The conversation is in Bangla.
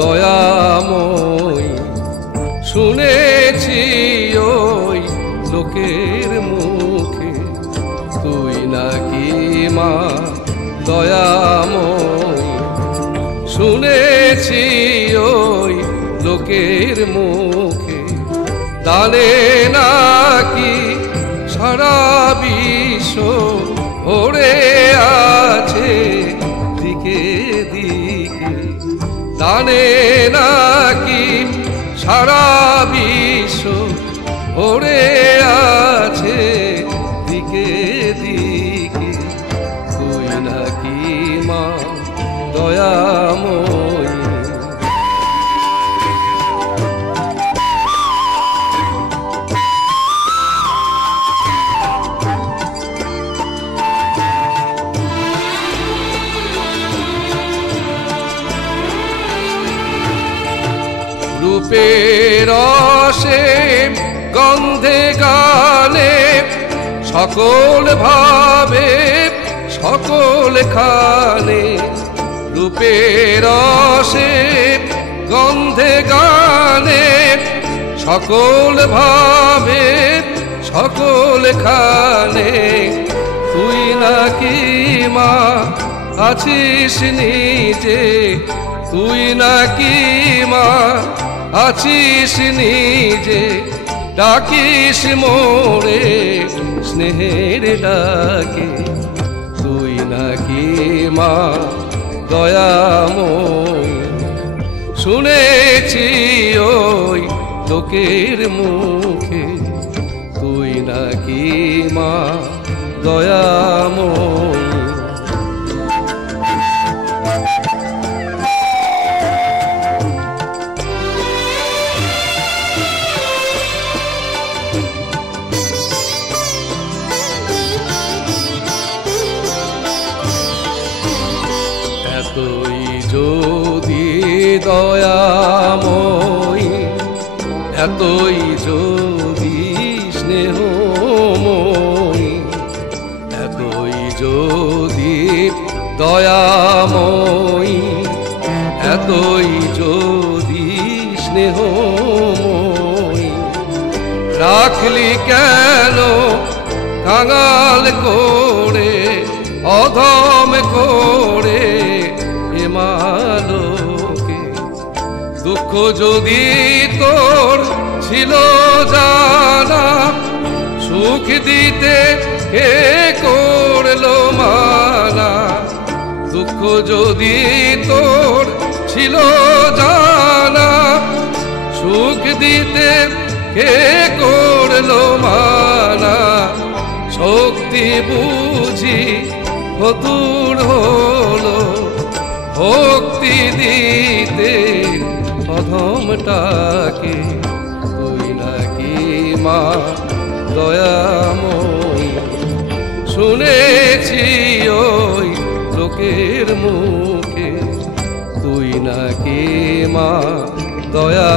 দয়াময়ী। শুনেছি ওই লোকের মুখে তুই নাকি মা দয়াময়ী। শুনেছি ওই লোকের মুখে দানে নাকি সারা বিশ্ব ভরে আছে দিকে দিকে। দানে নাকি সারা বিশ্ব ভরে আছে দিকে দিকে তুই নাকি মা দয়াময়ী। রূপের রসে গন্ধে গানে সকল ভাবে সকল খানে। রূপের রসে গন্ধে গানে সকল ভাবে সকল খানে তুই নাকি মা আছিস নিজে। তুই নাকি মা আছিস নিজে ডাকিস মোরে স্নেহের ডাকে তুই নাকি মা দয়াময়ী। শুনেছি ওই লোকের মুখে তুই নাকি মা দয়াময়ী। এতই যদি দয়াময়ী এতই যদি স্নেহময়ী এতই যদি দয়াময়ী এতই যদি স্নেহময়ী রাখলি কেন কাঙাল করে অধম করে মালোকে। দুঃখ যদি তোর ছিল জানা সুখ দিতে কে করলো মানা। দুঃখ যদি তোর ছিল জানা সুখ দিতে কে করলো মানা। শক্তি বুঝি ফতুর হলো ভক্তি দিতে অধমটাকে তুই নাকি মা দয়াময়ী। শুনেছি ওই লোকের মুখে তুই নাকি মা দয়া